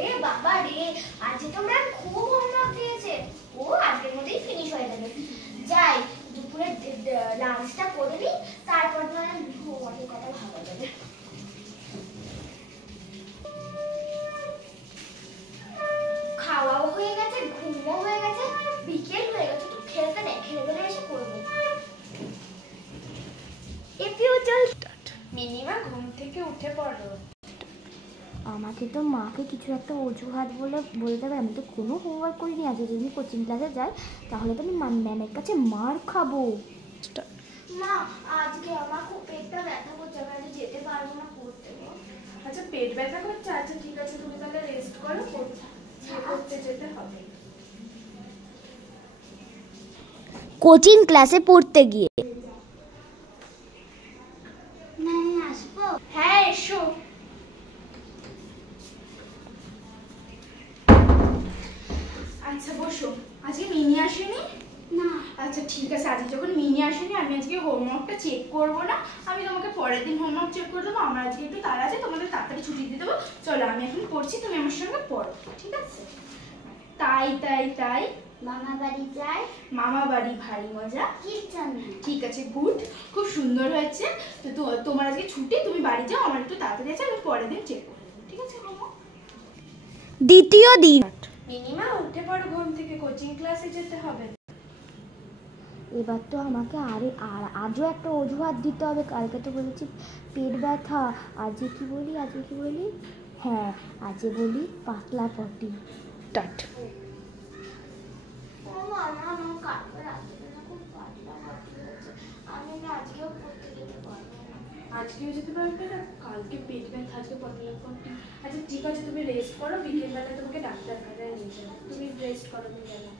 ওরে বাবা রে, আজকে তো ম্যাম খুব হোমওয়ার্ক দিয়েছে। ও আজকের মধ্যেই ফিনিশ হয়ে যাবে। যাই দুপুরে লাঞ্চটা করে নিই, তারপর ধরেন হোমওয়ার্কের কথা ভাবা যাবে। খাওয়াও হয়ে গেছে, ঘুমও হয়ে গেছে, বিকেল হয়ে গেছে, তো খেলতে নেই, খেলতে এসে করবো। মিনিমা ঘুম থেকে উঠে পড়ো। আমাকে তো মাকে কিছু একটা অজুহাত বলতে হবে। আমি তো কোনো হোমওয়ার্ক করিনি। আজ যদি কোচিং ক্লাসে যাই তাহলে তো আমি ম্যামের কাছে মার খাবো। মা আজকে আমার খুব পেটটা ব্যথা করছে, আমি আজ যেতে পারবো না পড়তে। আচ্ছা পেট ব্যথা করছে, আচ্ছা ঠিক আছে তুমি তাহলে রেস্ট করো, পড়তে যেতে হবে। কোচিং ক্লাসে পড়তে গিয়ে আসবো? হ্যাঁ এসো। আচ্ছা বসো। আজকে মিনি আসেনি? না। আচ্ছা ঠিক আছে, আজকে যখন মিনি আসেনি আমি আজকে হোমওয়ার্কটা চেক করবো না, আমি তোমাকে পরের দিন হোমওয়ার্ক চেক করে দেবো। আমার আজকে একটু তাড়া আছে, তোমাদের তাড়াতাড়ি ছুটি দিয়ে দেবো। চলো আমি এখন পড়ছি, তুমি আমার সঙ্গে পড়ো, ঠিক আছে? তাই তাই তাই মামা বাড়ি যাই, মামা বাড়ি ভারী মজা। কি জানি। ঠিক আছে, গুড, খুব সুন্দর হয়েছে। তো তোমার আজকে ছুটি, তুমি বাড়ি যাও, আমার একটু তাড়াতাড়ি আছে, আমি পরের দিন চেক করে দেবো, ঠিক আছে? দ্বিতীয় দিন। মিনিমা উঠে পড়ো ঘুম থেকে, কোচিং ক্লাসে যেতে হবে। এবার তো আমাকে আজও একটা অজুহাত দিতে হবে। কালকে তো বলেছি পেট ব্যথা, আজকে কি বলি? হ্যাঁ, আজকে বলি পাতলা পটি। টাট। ও মামা, আমার কালকে রাত্রে না খুব পাতলা পটি হয়েছে, আমি না আজকেও পড়তে যেতে পারবো না। আজকেও যেতে পারবে না? কালকে পেট ব্যথা, আজকে পাতলা পটি। আচ্ছা ঠিক আছে, তুমি রেস্ট করো, বিকেলবেলা তোমাকে ডাক্তার খানায় নিয়ে যাবো। তুমি রেস্ট করো বিকেলে।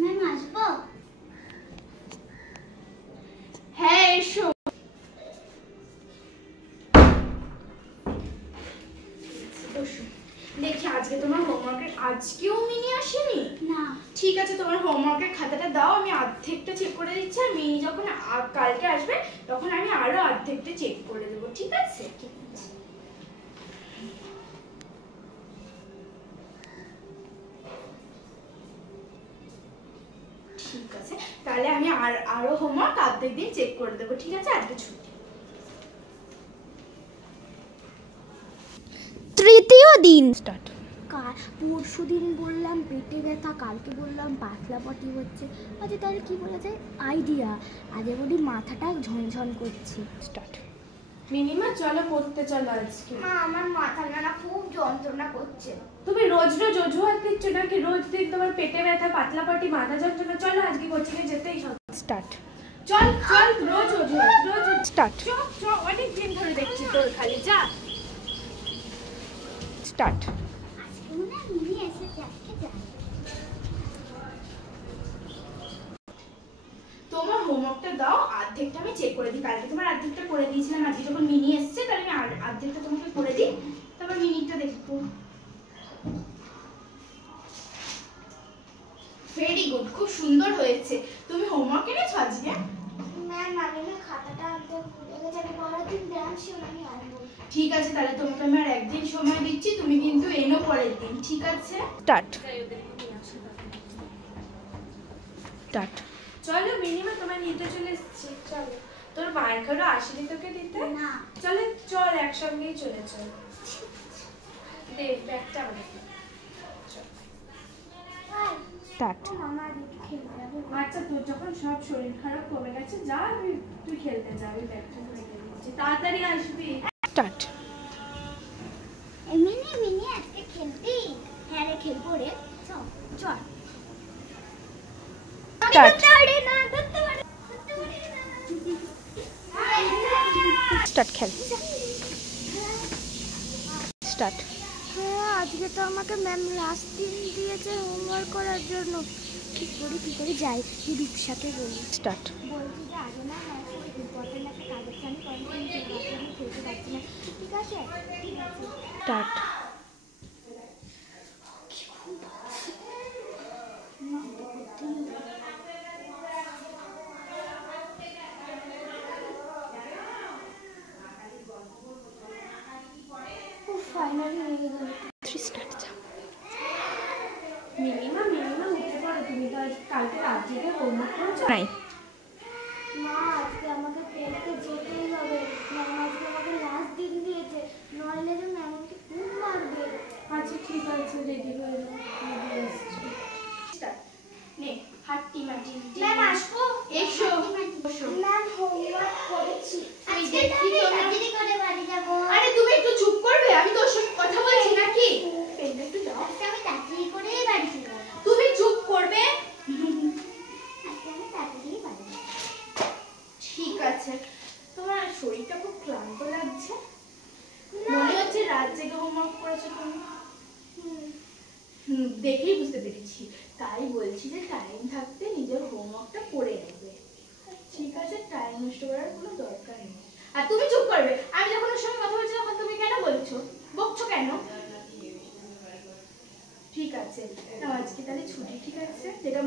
ম্যাম আসবো? হ্যাঁ এসো। দেখি আজকে তোমার হোমওয়ার্কের, আজকেও মিনি আসেনি? না। ঠিক আছে, তোমার হোমওয়ার্কের খাতাটা দাও, আমি অর্ধেকটা চেক করে দিচ্ছি, আর মিনি যখন কালকে আসবে তখন আমি আরো অর্ধেকটা চেক করে দেবো, ঠিক আছে? ঠিক আছে, তাহলে আমি আরো হোমওয়ার্ক অর্ধেক দিন চেক করে দেবো, ঠিক আছে? আজকে ছুটি। তৃতীয় দিন। স্টার্ট। পরশু দিন বললাম পেটে ব্যথা, কালকে বললাম পাতলা পটি হচ্ছে, আজকে তাহলে কি বলা যায়? আইডিয়া। আজকে বলি মাথাটা ঝনঝন করছে। স্টার্ট। মিনিমা চলো পড়তে চলো আজকে। মা আমার মাথাটা না খুব যন্ত্রণা করছে। তুমি রোজ রোজ অজুহাত দিচ্ছ নাকি? রোজ দিন তোমার পেটে ব্যথা, পাতলা পটি, মাথা যন্ত্রণা। চলো আজকে কোচিং এ যেতেই হবে। স্টার্ট। চল চল, রোজ অজুহাত, রোজ। স্টার্ট। চল, অনেক দিন ধরে দেখছি তোর খালি, যা। স্টার্ট। আজকে মনে হয় মিনি এসেছে, আজকে যাই। তোমার হোমওয়ার্কটা দাও, অর্ধেকটা আমি চেক করে দিই। কালকে তোমার অর্ধেকটা করে দিয়েছিলাম, আজকে যখন মিনি এসেছে তাহলে আমি অর্ধেকটা তোমাকে করে দিই, তারপর মিনিটটা দেখবো। ভেরি গুড, খুব সুন্দর হয়েছে। তুমি হোমওয়ার্ক এনেছো আজকে? ম্যাম আমি না খাতাটা আনতে ভুলে গেছি, আমি পরের দিন ব্যায়াম শিখে আমি আনবো। ঠিক আছে, তাহলে তোমাকে আমি আর একদিন সময় দিচ্ছি, তুমি কিন্তু এনো পরের দিন, ঠিক আছে? স্টার্ট। স্টার্ট। চলো মিনিমা, তোমার নিতে চলে এসেছি, চলো। তোর মায়ের ঘরও আসেনি তোকে দিতে? না। চলে চল, একসঙ্গেই চলে চল। দে ব্যাগটা আমাকে। স্টার্ট। মামা একটু খেলতে যাবো। আচ্ছা তোর যখন সব শরীর খারাপ কমে গেছে, যা তুই খেলতে যা, আমি ব্যাগটা রেখে দিচ্ছি, তাড়াতাড়ি আসবি। স্টার্ট। মিনি মিনি আজকে খেলবি? হ্যাঁ রে খেলবো রে, চল চল। স্টার্ট। স্টার্ট। খেল। স্টার্ট। হ্যাঁ আজকে তো আমাকে ম্যাম লাস্ট দিন দিয়েছে হোমওয়ার্ক করার জন্য। কি করে যাই, রূপসাকে বলি। স্টার্ট। বলছি যে আগে না ইম্পর্টেন্ট একটা কাগজ আমি খেলতে পারছি না, ঠিক আছে? স্টার্ট। ফাইনালি হয়ে গেল। মিনিমাম উঠে পড়ো, তুমি তো আজ কালকে রাত জেগে হোমওয়ার্ক করেছো নাই? মা আজকে আমাকে পড়তে যেতেই হবে, ম্যাম আজকে আমাকে লাস্ট দিন দিয়েছে, নইলে যে ম্যাম আমাকে খুব মারবে। আচ্ছা ঠিক আছে, রেডি হয়ে যাও, রেডি আসছি। নে হাঁটি মাটি। ম্যাম আসবো? এসো বসো। ম্যাম হোমওয়ার্ক করেছি। আজকে তো দেখি আমি তোমার- তাড়াতাড়ি করে বাড়ি যাব। আরে তুমি একটু চুপ করবে, আমি তোর সাথে কথা বলছি নাকি? পেনটা একটু দাও। আজকে আমি তাড়াতাড়ি করে বাড়ি যাব। তুমি চুপ করবে? আজকে আমি তাড়াতাড়ি বাড়ি যাব। ঠিক আছে। তোমার শরীরটা খুব ক্লান্ত লাগছে, মনে হচ্ছে রাত জেগে হোমওয়ার্ক করেছো তুমি। দেখেই বুঝতে পেরেছি, তাই বলছি যে টাইম থাকতে নিজের হোমওয়ার্কটা করে নেবে, ঠিক আছে? টাইম নষ্ট করার কোনো দরকার নেই। আর তুমি চুপ করবে, আমি যখন ওর সঙ্গে কথা বলছি তখন তুমি কেন বলছো, বকছো কেন? ঠিক আছে, আজকে তাহলে ছুটি, ঠিক আছে? যেটা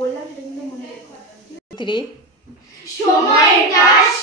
বললাম সেটা কিন্তু মনে রেখো। থ্রি সময়ের দাস